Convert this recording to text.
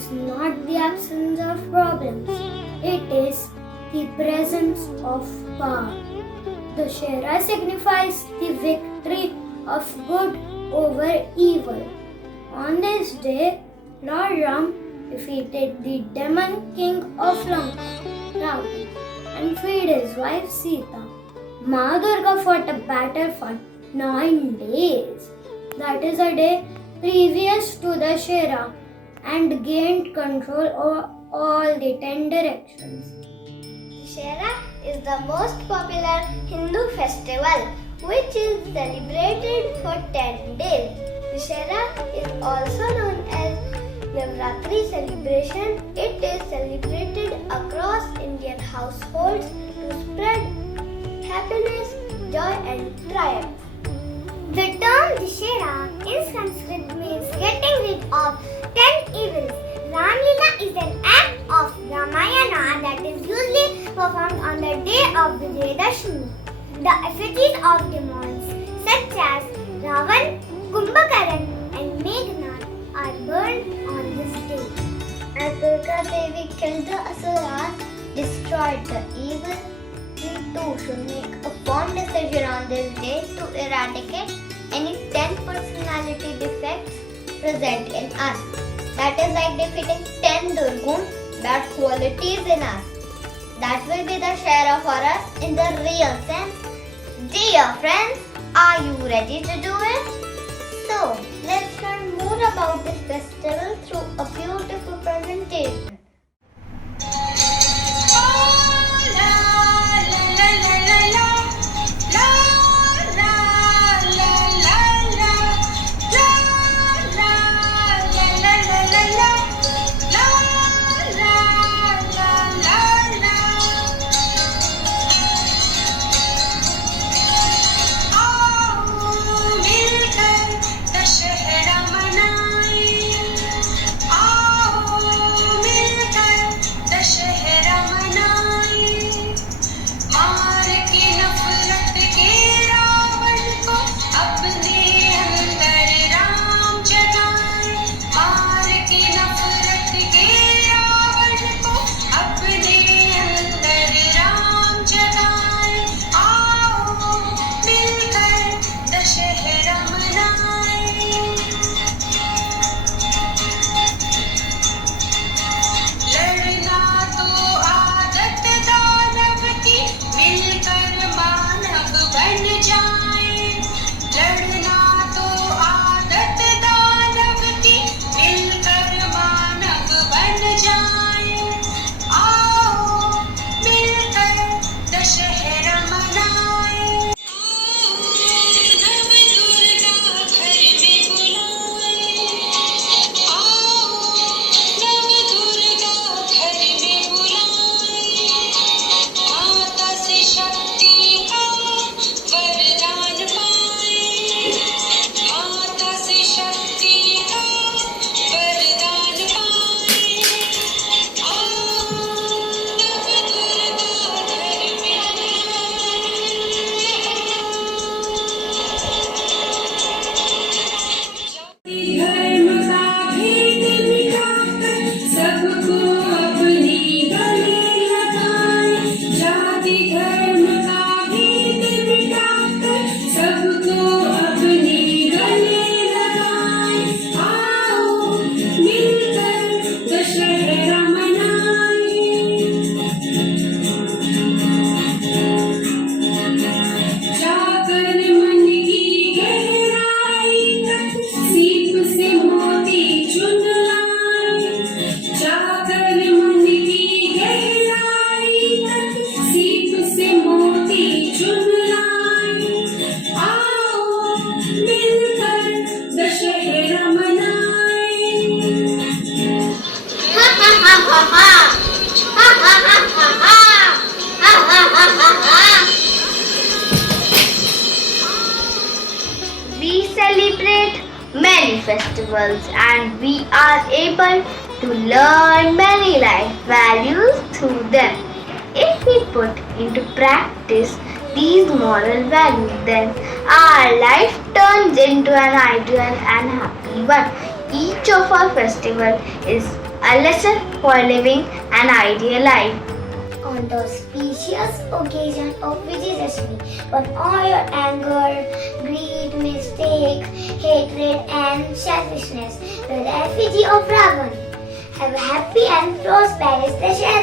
is not the absence of problems, it is the presence of power. Dussehra signifies the victory of good over evil. On this day, Lord Ram defeated the demon king of Lanka, Ravan, and freed his wife Sita. Ma Durga fought a battle for 9 days. That is a day previous to the Dussehra and gained control over all the 10 directions. Dussehra is the most popular Hindu festival which is celebrated for 10 days. Dussehra is also known as Navratri celebration. It is celebrated across Indian households to spread happiness, joy and triumph. The term Dussehra in Sanskrit means getting rid of 10 evils. Ramlila is an act of Ramayana that is usually performed on the day of Vijayadashmi. The effigies of demons such as Ravan, Kumbhakaran and Meghnad are burned on this day. As Durga Devi killed the asuras, destroyed the evil, we too should make a firm decision on this day to eradicate any 10 personality defects present in us. That is like defeating 10 Durgun, bad qualities in us. That will be the Dussehra for us in the real sense. Dear friends, are you ready to do it? So, let's learn more about this festival through a beautiful presentation. We celebrate many festivals and we are able to learn many life values through them. If we put into practice these moral values, then our life turns into an ideal and happy one. Each of our festival is a lesson for living an ideal life. On the auspicious occasion of Vijayadashmi, when all your anger, greed, mistake, hatred and selfishness were the effigy of Ravan. Have a happy and prosperous Dussehra.